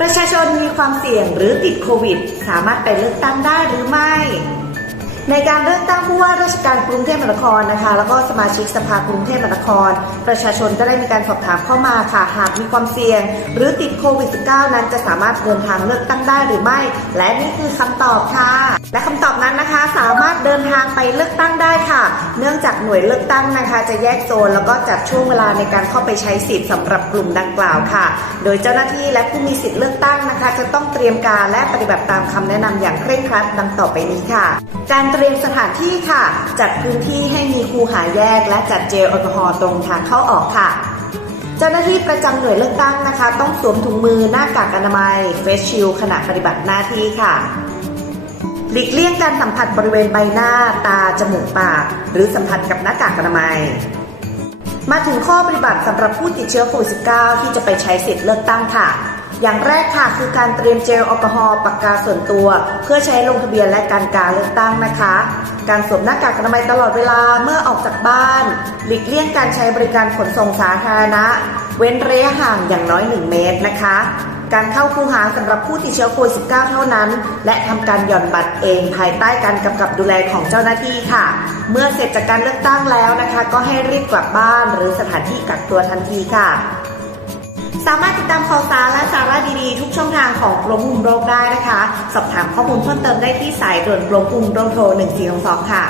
ประชาชนมีความเสี่ยงหรือติดโควิด สามารถไปเลือกตั้งได้หรือไม่ ในการเลือกตั้งผู้ว่าราชการกรุงเทพมหานครนะคะ แล้วก็สมาชิกสภากรุงเทพมหานคร ประชาชนก็ได้มีการสอบถามเข้ามาค่ะ หากมีความเสี่ยง หรือติดโควิด -19 นั้นจะสามารถเดินทางเลือกตั้งได้หรือไม่ และนี่คือคำตอบค่ะ และคำตอบนั้นนะคะสามารถเดินทางไปเลือกตั้งได้ค่ะ เนื่องจากหน่วยเลือกตั้งนะคะ จะแยกโซนแล้วก็จัดช่วงเวลาในการเข้าไปใช้สิทธิ์สำหรับกลุ่มดังกล่าวค่ะ โดยเจ้าหน้าที่และผู้มีสิทธิ์เลือกตั้งนะคะ จะต้องเตรียมการและปฏิบัติตามคำแนะนำอย่างเคร่งครัดดังต่อไปนี้ค่ะ การเรียมสถานที่ค่ะ จัดพื้นที่ให้มีคูหาแยก และจัดเจลแอลกอฮอล์ตรงทางเข้าออกค่ะเจ้าหน้าที่ประจำหน่วยเลือกตั้งนะคะ ต้องสวมถุงมือหน้ากากอนามัยเฟสชิลขณะปฏิบัติหน้าที่ค่ะ หลีกเลี่ยงการสัมผัสบริเวณใบหน้า ตา จมูก ปาก หรือสัมผัสกับหน้ากากอนามัย มาถึงข้อปฏิบัติสำหรับผู้ติดเชื้อโควิด -19 ที่จะไปใช้สิทธิ์เลือกตั้งค่ะ อย่างแรกค่ะคือการเตรียมเจลแอลกอฮอล์ปากกาส่วนตัว เพื่อใช้ลงทะเบียนและการกาเลือกตั้งนะคะ การสวมหน้ากากอนามัยตลอดเวลาเมื่อออกจากบ้าน หลีกเลี่ยงการใช้บริการขนส่งสาธารณะ เว้นระยะห่างอย่างน้อย 1 เมตรนะคะการเข้าคูหาสำหรับผู้ติดเชื้อโควิด -19 เท่านั้น และทำการหย่อนบัตรเองภายใต้การกำกับดูแลของเจ้าหน้าที่ค่ะ เมื่อเสร็จจากการเลือกตั้งแล้วนะคะ ก็ให้รีบกลับบ้านหรือสถานที่กักตัวทันทีค่ะ สามารถติดตามข่าวสารและสาระดีๆ ทุกช่องทางของกรมคุมโรคได้นะคะ สอบถามข้อมูลเพิ่มเติมได้ที่สายด่วนกรมคุมโรคโทร 1422 ค่ะ